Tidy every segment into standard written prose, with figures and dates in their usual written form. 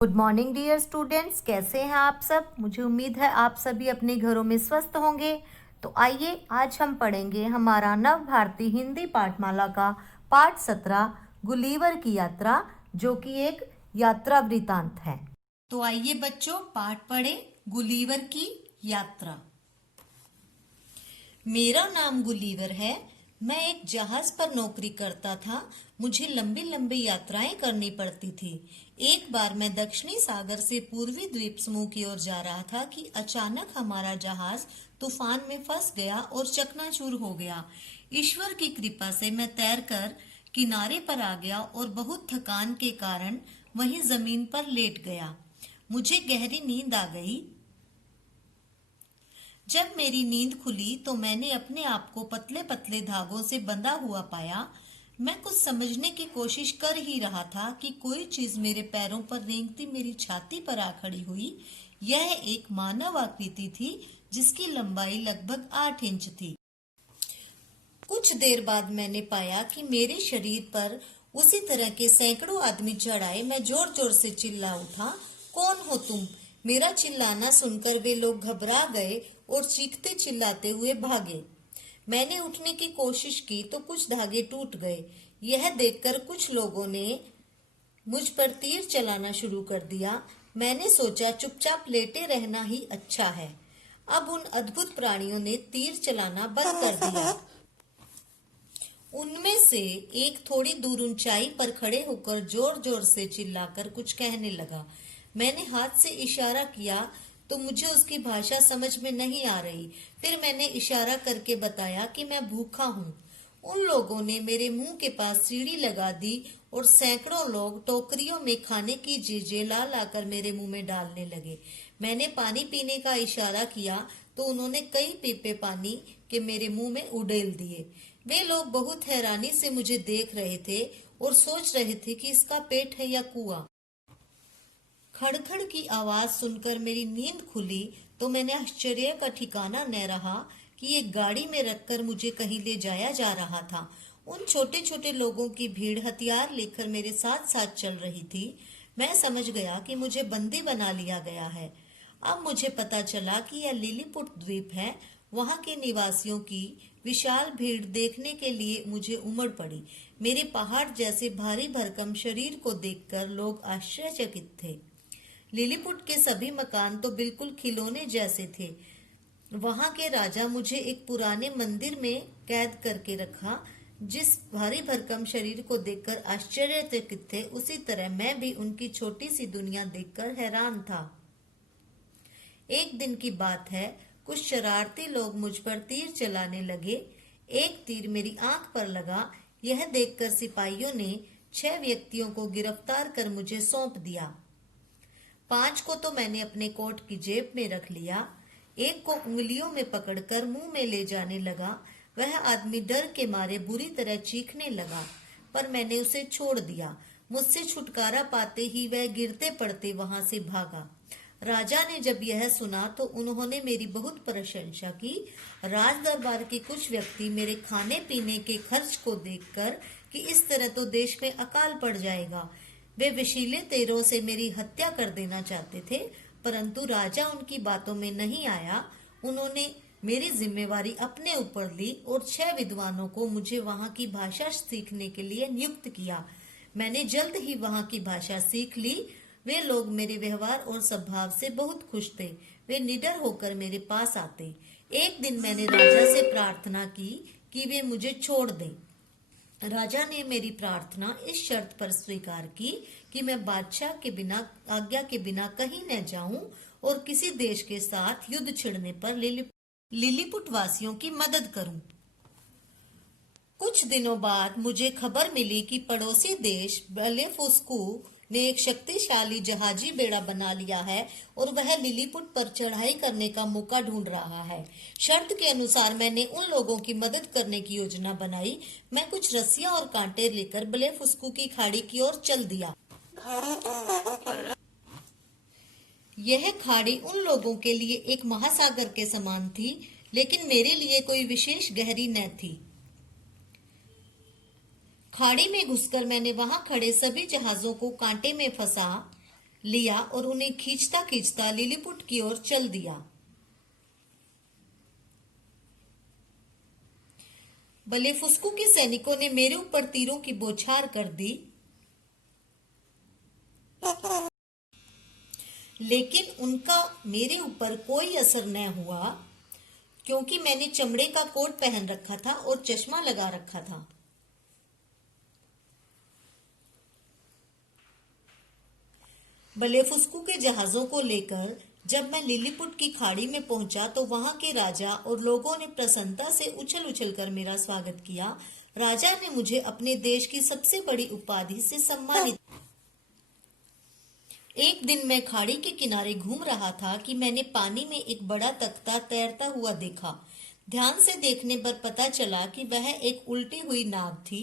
Good morning dear students, कैसे हैं आप सब। मुझे उम्मीद है आप सभी अपने घरों में स्वस्थ होंगे। तो आइए आज हम पढ़ेंगे हमारा नव भारती हिंदी पाठमाला का पाठ 17 गुलीवर की यात्रा, जो कि एक यात्रा वृतांत है। तो आइए बच्चों पाठ पढ़े गुलीवर की यात्रा। मेरा नाम गुलीवर है। मैं एक जहाज पर नौकरी करता था। मुझे लंबी लंबी यात्राएं करनी पड़ती थी। एक बार मैं दक्षिणी सागर से पूर्वी द्वीप समूह की ओर जा रहा था कि अचानक हमारा जहाज तूफान में फंस गया और चकनाचूर हो गया। ईश्वर की कृपा से मैं तैरकर किनारे पर आ गया और बहुत थकान के कारण वहीं जमीन पर लेट गया। मुझे गहरी नींद आ गई। जब मेरी नींद खुली तो मैंने अपने आप को पतले पतले धागों से बंधा हुआ पाया। मैं कुछ समझने की कोशिश कर ही रहा था कि कोई चीज मेरे पैरों पर रेंगती मेरी छाती पर आ खड़ी हुई। यह एक मानव आकृति थी जिसकी लंबाई लगभग 8 इंच थी। कुछ देर बाद मैंने पाया कि मेरे शरीर पर उसी तरह के सैकड़ों आदमी चढ़ आए। मैं जोर जोर से चिल्ला उठा, कौन हो तुम? मेरा चिल्लाना सुनकर वे लोग घबरा गए और चीखते चिल्लाते हुए भागे। मैंने उठने की कोशिश की तो कुछ धागे टूट गए। यह देखकर कुछ लोगों ने मुझ पर तीर चलाना शुरू कर दिया। मैंने सोचा चुपचाप लेटे रहना ही अच्छा है। अब उन अद्भुत प्राणियों ने तीर चलाना बंद कर दिया। उनमें से एक थोड़ी दूर ऊंचाई पर खड़े होकर जोर जोर से चिल्लाकर कुछ कहने लगा। मैंने हाथ से इशारा किया तो मुझे उसकी भाषा समझ में नहीं आ रही। फिर मैंने इशारा करके बताया कि मैं भूखा हूँ। उन लोगों ने मेरे मुंह के पास सीढ़ी लगा दी और सैकड़ों लोग टोकरियों में खाने की चीजें ला लाकर मेरे मुंह में डालने लगे। मैंने पानी पीने का इशारा किया तो उन्होंने कई पीपे पानी के मेरे मुंह में उड़ेल दिए। वे लोग बहुत हैरानी से मुझे देख रहे थे और सोच रहे थे कि इसका पेट है या कुआं। खड़खड़ की आवाज सुनकर मेरी नींद खुली तो मैंने आश्चर्य का ठिकाना न रहा कि एक गाड़ी में रखकर मुझे कहीं ले जाया जा रहा था। उन छोटे छोटे लोगों की भीड़ हथियार लेकर मेरे साथ साथ चल रही थी। मैं समझ गया कि मुझे बंदी बना लिया गया है। अब मुझे पता चला कि यह लिलीपुट द्वीप है। वहां के निवासियों की विशाल भीड़ देखने के लिए मुझे उमड़ पड़ी। मेरे पहाड़ जैसे भारी भरकम शरीर को देखकर लोग आश्चर्यचकित थे। लिलीपुट के सभी मकान तो बिल्कुल खिलौने जैसे थे। वहां के राजा मुझे एक पुराने मंदिर में कैद करके रखा। जिस भारी भरकम शरीर को देखकर आश्चर्यचकित थे, उसी तरह मैं भी उनकी छोटी सी दुनिया देखकर हैरान था। एक दिन की बात है, कुछ शरारती लोग मुझ पर तीर चलाने लगे। एक तीर मेरी आंख पर लगा। यह देखकर सिपाहियों ने 6 व्यक्तियों को गिरफ्तार कर मुझे सौंप दिया। 5 को तो मैंने अपने कोट की जेब में रख लिया। एक को उंगलियों में पकड़कर मुंह में ले जाने लगा। वह आदमी डर के मारे बुरी तरह चीखने लगा, पर मैंने उसे छोड़ दिया। मुझसे छुटकारा पाते ही वह गिरते पड़ते वहां से भागा। राजा ने जब यह सुना तो उन्होंने मेरी बहुत प्रशंसा की। राज दरबार के कुछ व्यक्ति मेरे खाने पीने के खर्च को देखकर कि इस तरह तो देश में अकाल पड़ जाएगा, वे विशीले तीरों से मेरी हत्या कर देना चाहते थे, परंतु राजा उनकी बातों में नहीं आया। उन्होंने मेरी जिम्मेवारी अपने ऊपर ली और 6 विद्वानों को मुझे वहां की भाषा सीखने के लिए नियुक्त किया। मैंने जल्द ही वहां की भाषा सीख ली। वे लोग मेरे व्यवहार और स्वभाव से बहुत खुश थे। वे निडर होकर मेरे पास आते। एक दिन मैंने राजा से प्रार्थना की कि वे मुझे छोड़ दें। राजा ने मेरी प्रार्थना इस शर्त पर स्वीकार की कि मैं बादशाह के बिना आज्ञा के बिना कहीं न जाऊं और किसी देश के साथ युद्ध छिड़ने पर लिलीपुट वासियों की मदद करूं। कुछ दिनों बाद मुझे खबर मिली कि पड़ोसी देश ब्लेफुस्कू ने एक शक्तिशाली जहाजी बेड़ा बना लिया है और वह लिलीपुट पर चढ़ाई करने का मौका ढूंढ रहा है। शर्त के अनुसार मैंने उन लोगों की मदद करने की योजना बनाई। मैं कुछ रस्सियां और कांटे लेकर ब्लेफुस्कू की खाड़ी की ओर चल दिया। यह खाड़ी उन लोगों के लिए एक महासागर के समान थी, लेकिन मेरे लिए कोई विशेष गहरी न थी। खाड़ी में घुसकर मैंने वहां खड़े सभी जहाजों को कांटे में फंसा लिया और उन्हें खींचता खींचता लिलीपुट की ओर चल दिया। बलेफुस्कू के सैनिकों ने मेरे ऊपर तीरों की बौछार कर दी, लेकिन उनका मेरे ऊपर कोई असर न हुआ, क्योंकि मैंने चमड़े का कोट पहन रखा था और चश्मा लगा रखा था। बलेफुस्कू के जहाजों को लेकर जब मैं लिलीपुट की खाड़ी में पहुंचा तो वहां के राजा और लोगों ने प्रसन्नता से उछल उछल कर मेरा स्वागत किया। राजा ने मुझे अपने देश की सबसे बड़ी उपाधि से सम्मानित। एक दिन मैं खाड़ी के किनारे घूम रहा था कि मैंने पानी में एक बड़ा तख्ता तैरता हुआ देखा। ध्यान से देखने पर पता चला कि वह एक उल्टी हुई नाव थी।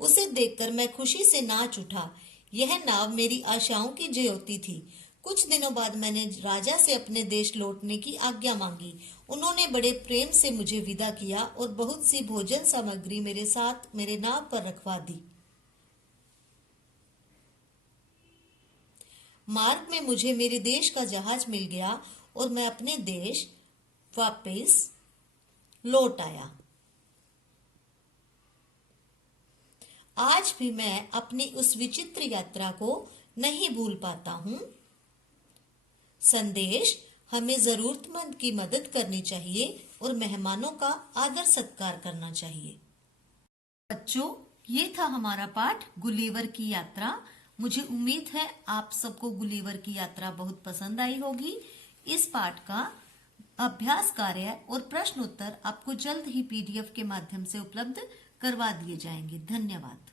उसे देखकर मैं खुशी से नाच उठा। यह नाव मेरी आशाओं की ज्योति थी। कुछ दिनों बाद मैंने राजा से अपने देश लौटने की आज्ञा मांगी। उन्होंने बड़े प्रेम से मुझे विदा किया और बहुत सी भोजन सामग्री मेरे साथ मेरे नाव पर रखवा दी। मार्ग में मुझे मेरे देश का जहाज मिल गया और मैं अपने देश वापस लौट आया। आज भी मैं अपनी उस विचित्र यात्रा को नहीं भूल पाता हूँ। संदेश: हमें जरूरतमंद की मदद करनी चाहिए और मेहमानों का आदर सत्कार करना चाहिए। बच्चों, ये था हमारा पाठ गुलिवर की यात्रा। मुझे उम्मीद है आप सबको गुलिवर की यात्रा बहुत पसंद आई होगी। इस पाठ का अभ्यास कार्य और प्रश्न उत्तर आपको जल्द ही PDF के माध्यम से उपलब्ध करवा दिए जाएंगे। धन्यवाद।